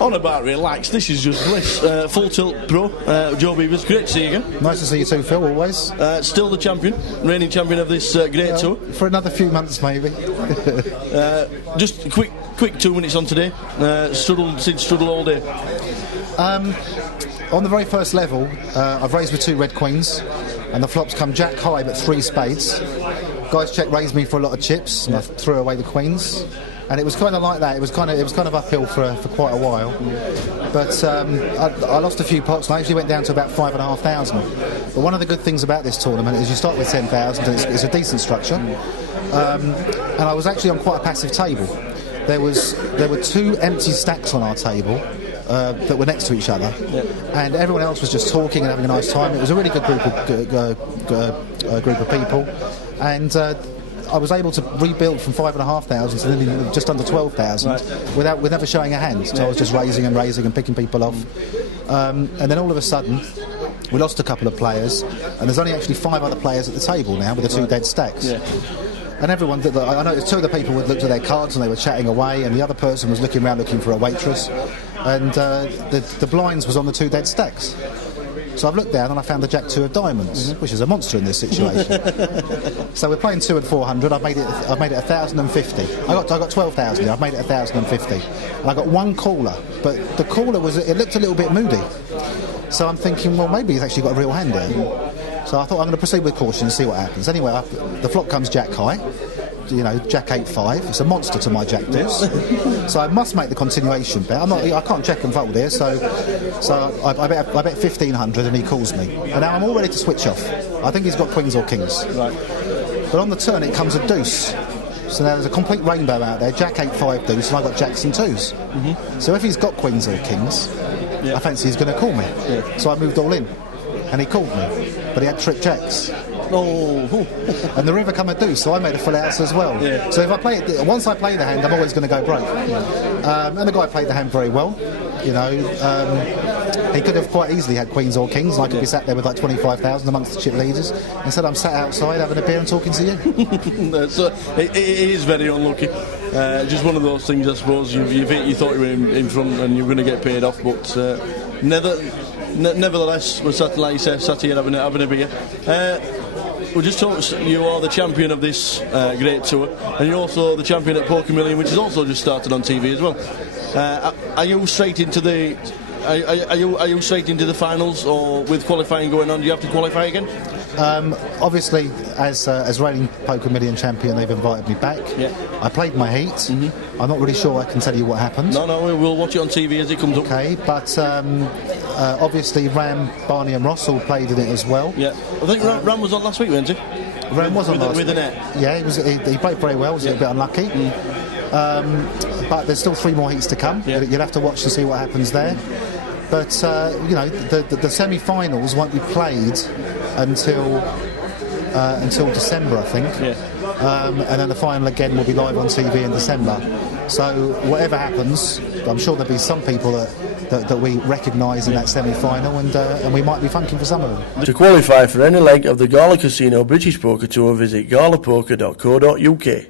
On about relax, this is just bliss. Full Tilt Pro, Joe Beevers, great to see you again. Nice to see you too, Phil, always. Still the champion, reigning champion of this great tour. For another few months, maybe. Just a quick 2 minutes on today. Struggled all day. On the very first level, I've raised with 2 red queens, and the flops come jack high but 3 spades. Guys check raised me for a lot of chips, and I threw away the queens. And it was kind of like that. It was kind of uphill for quite a while. But I lost a few pots, and I actually went down to about 5,500. But one of the good things about this tournament is you start with 10,000, and it's a decent structure. And I was actually on quite a passive table. There were 2 empty stacks on our table that were next to each other, and everyone else was just talking and having a nice time. It was a really good group of people, and I was able to rebuild from 5,500 to nearly just under 12,000 without ever showing a hand. So I was just raising and picking people off, and then all of a sudden we lost a couple of players, and there's only actually 5 other players at the table now with the 2 dead stacks. And everyone, I noticed 2 of the people would look at their cards and they were chatting away, and the other person was looking around looking for a waitress, and the blinds was on the 2 dead stacks. So I've looked down and I found the Jack 2 of diamonds, which is a monster in this situation. So we're playing 2 and 400. I've made it 1,050. I got 12,000. I've made it 1,050. And I got 1 caller, but the caller it looked a little bit moody. So I'm thinking, well, maybe he's actually got a real hand here. So I thought I'm going to proceed with caution and see what happens. Anyway, the flop comes jack high. You know, Jack 8-5. It's a monster to my Jack deuce. So I must make the continuation bet. I can't check and fold here. So I bet 1,500, and he calls me. And now I'm all ready to switch off. I think he's got queens or kings. Right. But on the turn it comes a deuce. So now there's a complete rainbow out there. Jack 8-5 deuce, and I got jacks and 2s. So if he's got queens or kings, I fancy he's going to call me. So I moved all in, and he called me, but he had trick jacks. And the river come a deuce, so I made a full house as well. So if once I play the hand, I'm always going to go broke. And the guy played the hand very well. You know, he could have quite easily had queens or kings, and I could be sat there with like 25,000 amongst the chip leaders. Instead, I'm sat outside having a beer and talking to you. So it is very unlucky. Just one of those things, I suppose. You thought you were in front and you were going to get paid off, but nevertheless, we're sat, like you said, sat here having a beer. We'll just talk. You are the champion of this great tour, and you're also the champion at Poker Million, which has also just started on TV as well. Are you straight into the? Are you straight into the finals, or with qualifying going on, do you have to qualify again? Obviously, as reigning Poker Million champion, they've invited me back. I played my heat. I'm not really sure I can tell you what happened. No, we'll watch it on TV as it comes up. Okay, but obviously Ram, Barney and Ross all played in it as well. I think Ram was on last week, wasn't he? Ram was on last week. With the net. Yeah, he played very well. Was a bit unlucky. But there's still 3 more heats to come. You'll have to watch to see what happens there. But you know, the semi-finals won't be played until December, I think. And then the final again will be live on TV in December. So whatever happens, I'm sure there'll be some people that we recognise in that semi-final, and we might be funking for some of them. To qualify for any leg of the Gala Casino British Poker Tour, visit galapoker.co.uk.